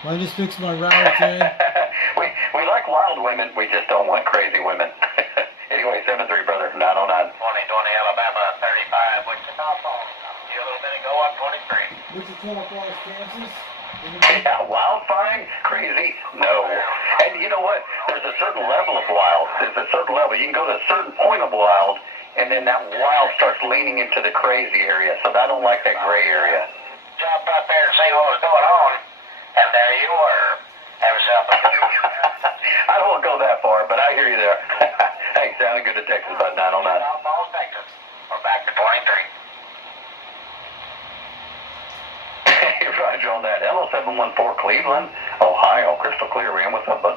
I just fixed my router today. we like wild women. We just don't want crazy women. Anyway, 7-3, brother. 909. 2020 Alabama 35. Wichita Falls. See you a little bit ago up 23. Wichita Falls, Kansas. Yeah, wild fine? Crazy? No. And you know what? There's a certain level of wild. There's a certain level. You can go to a certain point of wild, and then that wild starts leaning into the crazy area. So I don't like that gray area. Jumped up there to see what was going on, and there you were. Have yourself a good I don't want to go that far, but I hear you there. Hey, sounding good to Texas, bud. 909. South Falls, Texas. We're back to 23. Roger on that. LO714 Cleveland, Ohio. Crystal clear, man. What's up, bud?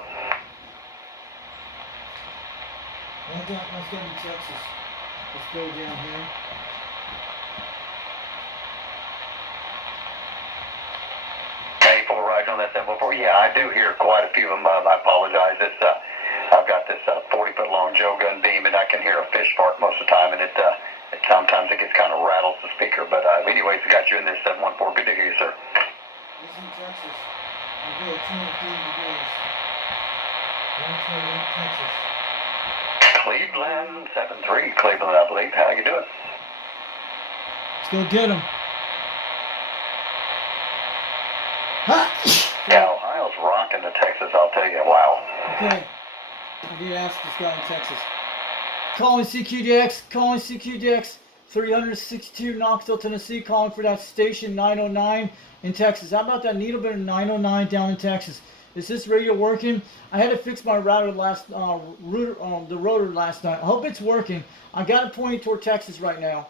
Let's go to Texas. Let's go down here. Hey, full Roger on that 714. Yeah, I do hear quite a few of them. I apologize. I've got this 40-foot long Joe gun beam, and I can hear a fish fart most of the time, and sometimes it gets kind of rattles the speaker. But anyways, I got you in there, 714. Good to hear you, sir. This is in Texas. I'll go 203 degrees. 128 Texas. Cleveland, 7-3. Cleveland, I believe. How you doing? Let's go get him. Ha! Yeah, Ohio's rocking to Texas, I'll tell you. Wow. Okay. I need to ask this guy in Texas. Calling CQDX, 362 Knoxville, Tennessee, calling for that station 909 in Texas. How about that needle bit 909 down in Texas? Is this radio working? I had to fix my router the rotor last night. I hope it's working. I got it pointing toward Texas right now.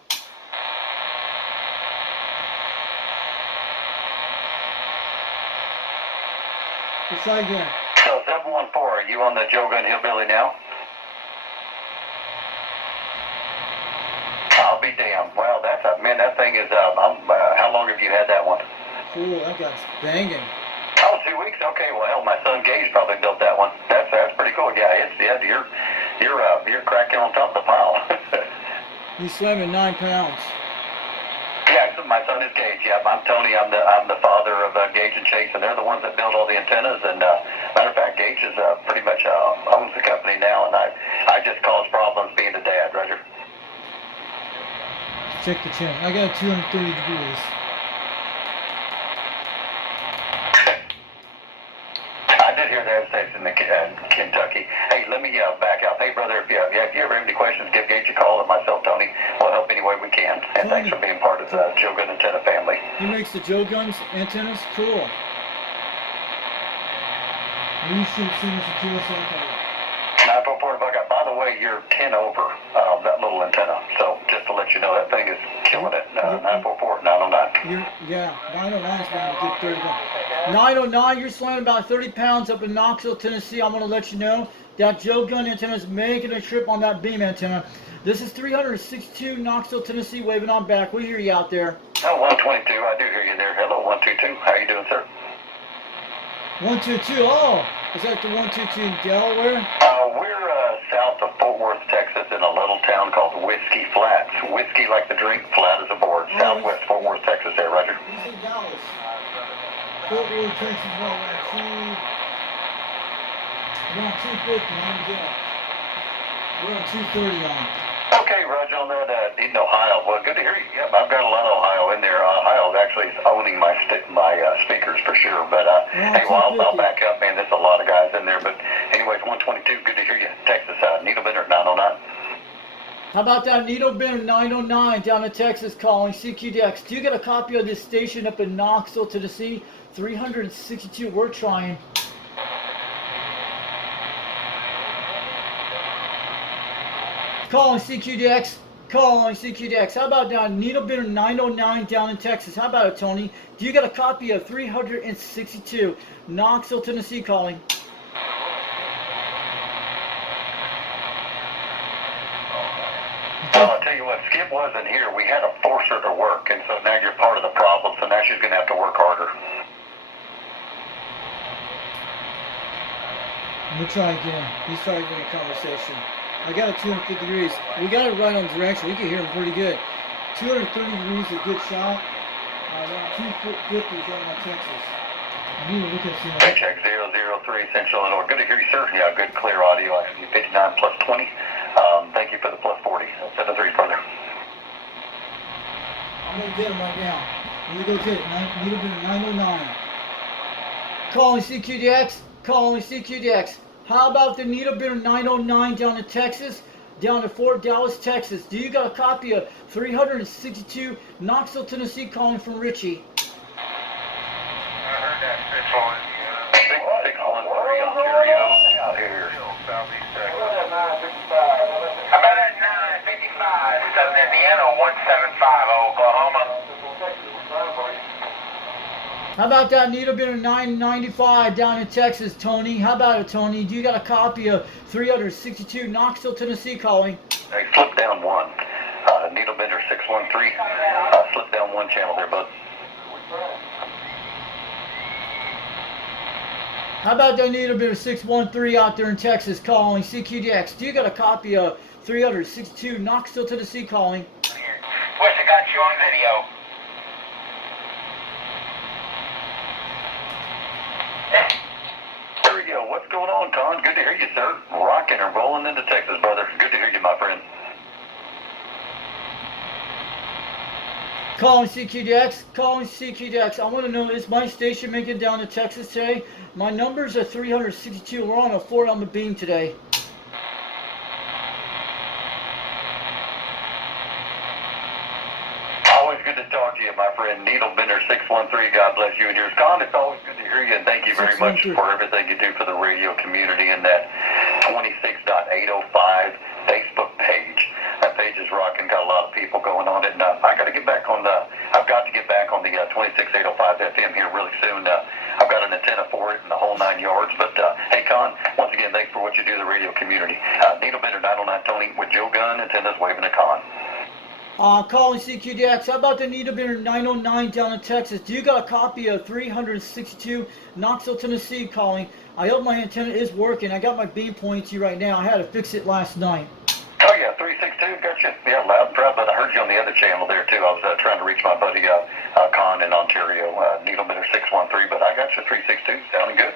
Let's try again. So 714, are you on the Joe Gun Hillbilly now? I'll be damned. Well, that thing is, how long have you had that one? Cool, that guy's banging. Oh, 2 weeks? Okay, well, hell, my son Gage probably built that one. That's pretty cool. Yeah, you're cracking on top of the pile. He's swimming 9 pounds. Yeah, my son is Gage. Yeah, I'm Tony. I'm the father of Gage and Chase, and they're the ones that build all the antennas. And matter of fact, Gage is pretty much owns the company now, and I just cause problems being a dad, Roger. Check the chin. I got 230 degrees. I did hear that station in Kentucky. Hey, let me back out. Hey, brother, if you ever have any questions, give Gage a call, and myself, Tony, will help any way we can. And thanks for being part of the Joe Gun Antenna family. He makes the Joe Guns antennas? Cool. You should send us a QSL call. 944 Buckeye. By the way, you're 10 over that little antenna. So just to let you know, that thing is killing it. 944, 909. Yeah, 909 is going to get 31. 909, you're slamming about 30 pounds up in Knoxville, Tennessee. I'm going to let you know that Joe Gun antenna is making a trip on that beam antenna. This is 362 Knoxville, Tennessee, waving on back. We hear you out there. Oh, 122. I do hear you there. Hello, 122. How you doing, sir? 122. Oh, is that the 122 in Delaware? We're south of Fort Worth, Texas, in a little town called Whiskey Flats. Whiskey like the drink, flat as a board. Southwest Fort Worth, Texas there, Roger. He's in Dallas. Fort Worth, Texas, around 250. I'm going we're on 230 on. Okay, Roger, on that, in Ohio. Well, good to hear you. Yep, I've got a lot of Ohio in there. Ohio actually is owning my speakers for sure. But, hey, well, I'll back up, man. There's a lot of guys in there. But, anyways, 122, good to hear you. Texas, Needle Bender, 909. How about that Needle Bender 909 down in Texas calling CQDX? Do you get a copy of this station up in Knoxville, Tennessee? 362, we're trying. Calling CQDX. How about down Needle Bender 909 down in Texas? How about it, Tony? Do you got a copy of 362 Knoxville, Tennessee calling? Well, I'll tell you what, Skip wasn't here. We had to force her to work, and so now you're part of the problem, so now she's going to have to work harder. We'll try again. He's trying to get a conversation. I got it 250 degrees. We got it right on direction. We can hear him pretty good. 230 degrees, a good shot. Around 250 is right on Texas. I need to look at some. Paycheck 003 Central Illinois. Good to hear you, sir. Yeah, good, clear audio. I see 59 plus 20. Thank you for the plus 40. 7-3, brother. I'm gonna get him right now. Let me go get it. Needle Bender 909. Calling CQDX. Calling CQDX. How about the Needle Bender 909 down to Texas? Down to Fort Dallas, Texas. Do you got a copy of 362 Knoxville, Tennessee? Calling from Richie. I heard that 613 Ontario out here. Southeast Texas. How about that 955? Southern Indiana 175 Oklahoma. How about that Needle Bender 995 down in Texas, Tony? How about it, Tony? Do you got a copy of 362 Knoxville, Tennessee? Calling. Hey, slip down one. Needle Bender 613. Slip down one channel there, bud. How about that Needle Bender 613 out there in Texas? Calling CQDX. Do you got a copy of 362 Knoxville, Tennessee? Calling. Wish I got you on video. There we go. What's going on, Con? Good to hear you, sir. Rocking and rolling into Texas, brother. Good to hear you, my friend. Calling CQDX. Calling CQDX. I want to know, is my station making it down to Texas today? My numbers are 362. We're on a 4 on the beam today. Always good to talk to you, my friend. Needle Bender 613. God bless you and yours. Con, it's always good to hear you, and thank you very much 613. for everything you do for the radio community and that 26.805 Facebook page. That page is rocking. Got a lot of people going on it, and I got to get back on the. I've got to get back on the 26805 FM here really soon. I've got an antenna for it and the whole 9 yards. But hey, Con, once again, thanks for what you do to the radio community. Needle Bender 909 Tony with Joe Gunn, antennas waving a Con. Calling CQDX. How about the Needle Bender 909 down in Texas? Do you got a copy of 362 Knoxville, Tennessee? Calling. I hope my antenna is working. I got my beam pointing to you right now. I had to fix it last night. Oh yeah, 362, gotcha. Yeah, loud and proud, but I heard you on the other channel there too. I was trying to reach my buddy Con in Ontario, Needle Bender 613, but I got you 362, sounding good.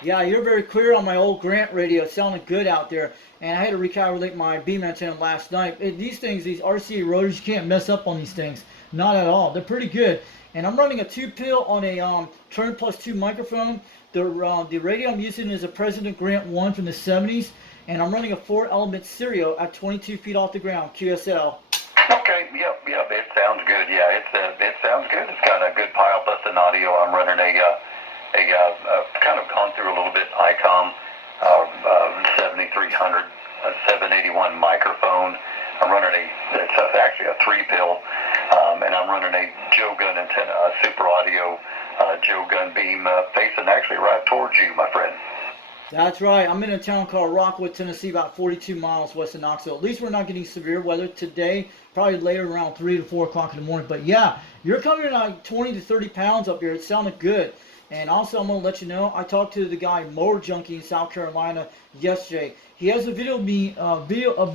Yeah, you're very clear on my old Grant radio. It sounded good out there. And I had to recalibrate my beam antenna last night. These things, these RCA rotors, you can't mess up on these things. Not at all. They're pretty good. And I'm running a 2-pill on a Turn Plus 2 microphone. The radio I'm using is a President Grant 1 from the 70s. And I'm running a 4-element stereo at 22 feet off the ground, QSL. Okay, yep, it sounds good. Yeah, it sounds good. It's got a good pile busting audio. I'm running kind of gone through a little bit ICOM 7300 781 microphone. I'm running it's actually a 3-pill, and I'm running a Joe Gunn antenna, a super audio Joe Gunn beam facing actually right towards you, my friend. That's right. I'm in a town called Rockwood, Tennessee, about 42 miles west of Knoxville. At least we're not getting severe weather today. Probably later around 3 to 4 o'clock in the morning. But yeah, you're coming in like 20 to 30 pounds up here. It sounded good. And also, I'm going to let you know, I talked to the guy, Mower Junkie in South Carolina, yesterday. He has a video of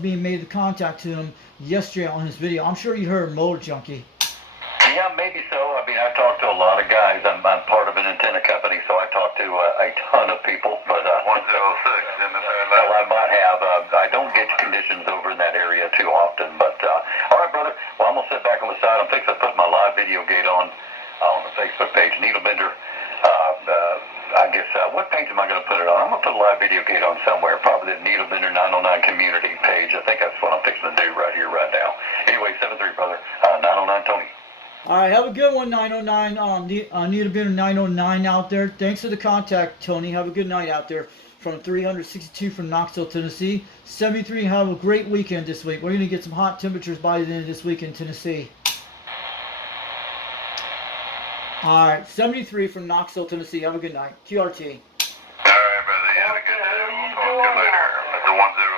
me made the contact to him yesterday on his video. I'm sure you heard Mower Junkie. Yeah, maybe so. I mean, I talked to a lot of guys. I'm part of an antenna company, so I talk to a ton of people. But 106, well, I might have. I don't get conditions over in that area too often. But all right, brother. Well, I'm gonna sit back on the side. I'm fixing to put my live video gate on the Facebook page, Needle Bender. I guess what page am I gonna put it on? I'm gonna put a live video gate on somewhere. Probably the Needle Bender 909 community page. I think that's what I'm fixing to do right here, right now. Anyway, 7-3, brother. 909 Tony. All right, have a good one, 909. Needle Bender 909 out there. Thanks for the contact, Tony. Have a good night out there from 362 from Knoxville, Tennessee. 73, have a great weekend this week. We're going to get some hot temperatures by the end of this week in Tennessee. All right, 73 from Knoxville, Tennessee. Have a good night. QRT. All right, brother. You have a good day. We'll talk to you later. That's the 10.